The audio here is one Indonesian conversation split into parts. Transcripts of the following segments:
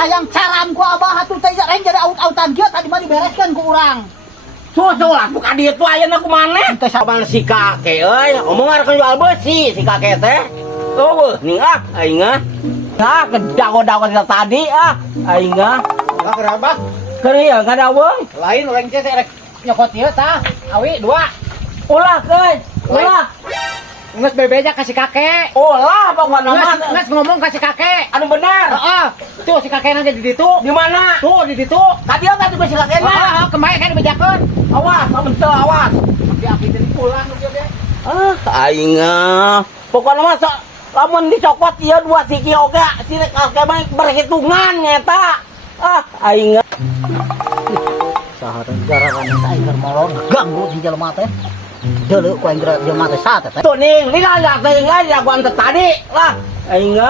Kayang caram ku abah atuh teh reng jadi aut-autan kieu tadi mah dibereskeun ku urang. Susul lah buka dia tuh ayeuna kumaneh. Teu Saban si kakek euy, omongan keur jual besi si kakek teh. Tuh, nih aing Nah, kedago-dago tadi aing Lah gerabah Keur ieu ngadaweung. lain urang teh rek nyokot ieu tah. Awi dua. Ulah euy, ulah. Nges bebeja kasih kakek. Ulah pokona mah. Nges ngomong kasih kakek. Anu bener. Heeh. Tuh si kakekna di ditu. Di mana? Tuh di ditu. Tadi apa tuh si kakek mah? Heeh, kemae kan dibejakeun. Awas, bentel awas. Abi jadi pulang nu dia. Aing pokona mah lamun dicokot ieu dua siki oge si kakek mah berhitungan nyata. Aing Saha teh gara-gara eta aing molor ganggu si jelema teh. Deuleu ku aing jelema teh sa teh. tuh ning lihat teh enggak jagoan teh tadi lah. Aing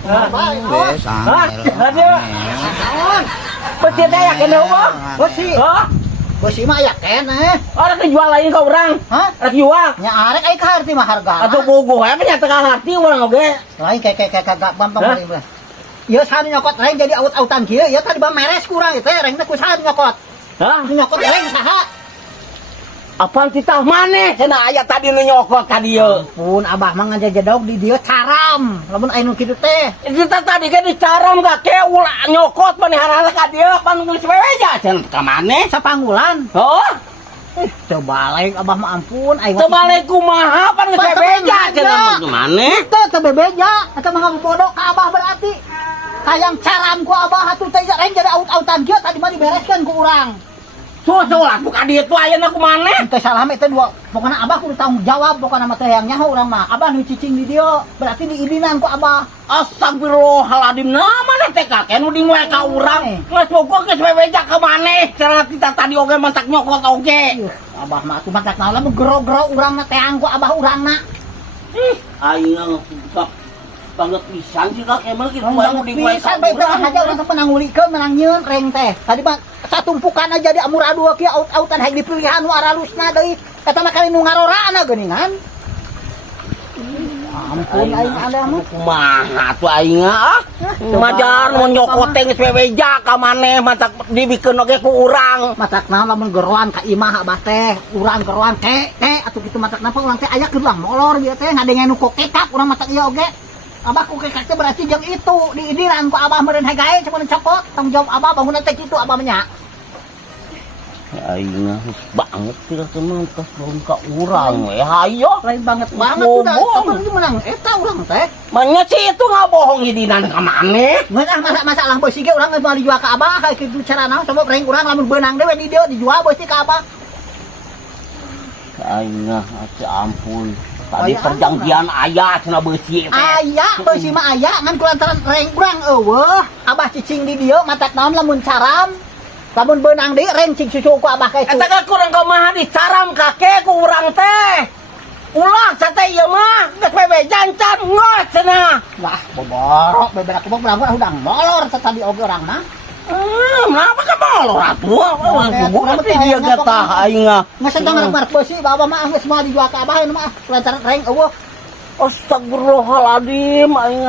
Bes. Aduh. Besi teh yakin eueuh. Besi. Hah? Besi mah aya keneh. Orang kejual lain ka urang. Hah? Rek jual. Nya arek aing kaharti mah harga. Atuh puguh we nya teu hati urang oge. Lain kayak kagak bambang paling belah. Ieu saha nyokot reng jadi aut-autan kieu, ieu tadi bang meres kurang ieu teh reng teh ku saha nyokot. Hah? Nyokot reng saha? Apaan titah maneh cenah aya tadi nu nyokot ka dieu. Pun abah mah ngajajedog di dieu caram. Lamun aya nu kitu teh. Kita tadi kan dicaram kakek ulah nyokot manehana ka dieu pan geus weweja cenah ka maneh. Sapanggulan. Oh, Teu balik abah mah ampun aing teu balik kumaha pan geus weweja cenah maneh. Teu bebeja, eta mah bodoh ka abah berarti. Kayang caram ku abah atuh teh reng jadi aut-autan kieu tadi mah dibereskeun ku urang. Susul lah buka dia tuh ayeuna kumaneh. Teu salah mah teh dua. Pokona abah kudu tanggung jawab pokona mah teh yang nyaho urang mah. Abah nu cicing di dieu, berarti diidinan ku abah. Astagfirullahaladzim, nah mana teh kakek nu dingwe ka urang. Geus pokok geus weweja ka maneh. Cenah kita tadi oge mantak nyokot oge. Abah mah atuh mantak naon lamun gero-gero urang mah teang ku abah urangna. Aing banget pisan sih kakek mah kitu wae nu dingwe ka Pisan bae teh aja urang teh menang ngulikeun menang nyieun reng teh. Tadi mah satumpukan aja di amur adu kieu aut-autan hayang dipilihan nu aralusna deui. Eta mah kali nu ngarorana geuningan. Ampun aing ada mah. Kumaha tuh aing Majar mun nyokot teh geus weweja ka maneh mantak dibikeun oge ku urang. Matak naon lamun geroan ka imah abah teh, urang geroan teh atuh kitu matak napa urang teh aya geurang molor ieu teh ngadengen nu kokekak urang matak ieu oge. Abah kokekak teh berarti jeung itu diidiran ku abah meureun hagae cuman cokot tanggung jawab abah bangunan teh kitu abah nya. Aing banget tidak teman kas belum ka urang we hayo. Lain banget udah temen itu menang eta urang teh. Manya sih itu ngabohong hidinan ka maneh. Ngan masalah beusi ge urang geus mau dijual ka abah kayak kitu carana coba reng urang lamun beunang dewe di dieu dijual beusi ka abah. Aing ampun. Tadi perjanjian aya cenah beusi teh. Aya beusi mah aya ngan kulantaran reng urang eueuh abah cicing di dieu matak naon lamun caram. Lamun beunang deui reng cing cucu ku abah kae. Eta ka kurang kumaha dicaram kakek ku urang teh. Ulah sateh ieu mah geus wewejan can ngos cenah. Wah boborok beberak ku mah udang molor tadi oge urang mah. Kenapa ka molor atuh? Urang teh dia getah aing. Nges sedang ngarep beusi bawa mah geus moal dijual ka abah mah kulantaran reng eueuh. Astagfirullahaladzim aing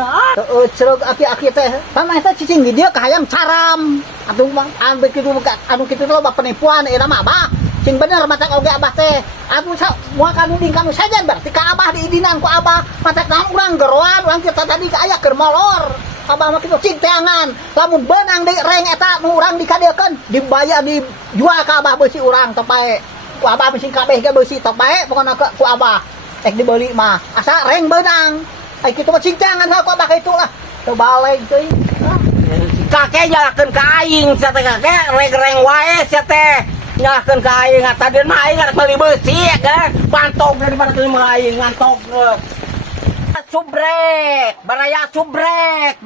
Cerug aki-aki teh sama eta cicing di dieu kahayang caram atuh mah anu kitu teh loba penipuan ieu mah abah cing bener matak oge abah teh atuh moal kanu ding kanu sajan berarti ka abah diidinan ku abah matak naon urang geroan urang kita tadi aya keur molor abah mah kitu cing teangan lamun beunang deui reng eta nu urang dikadeukeun dibayar dijual ka abah beusi urang teu pae ku abah beusi kabeh ge beusi teu pae pokona ku abah ek dibeli mah asa reng beunang ai kitu mah cincangan ku abah kitu lah teu balik teuing kakek nyalakeun ka aing sia teh kakek reng wae sia teh nyalakeun ka aing tadi mah aing arek meuli beusi kan pantok daripada terima aing ngantok subrek baraya subrek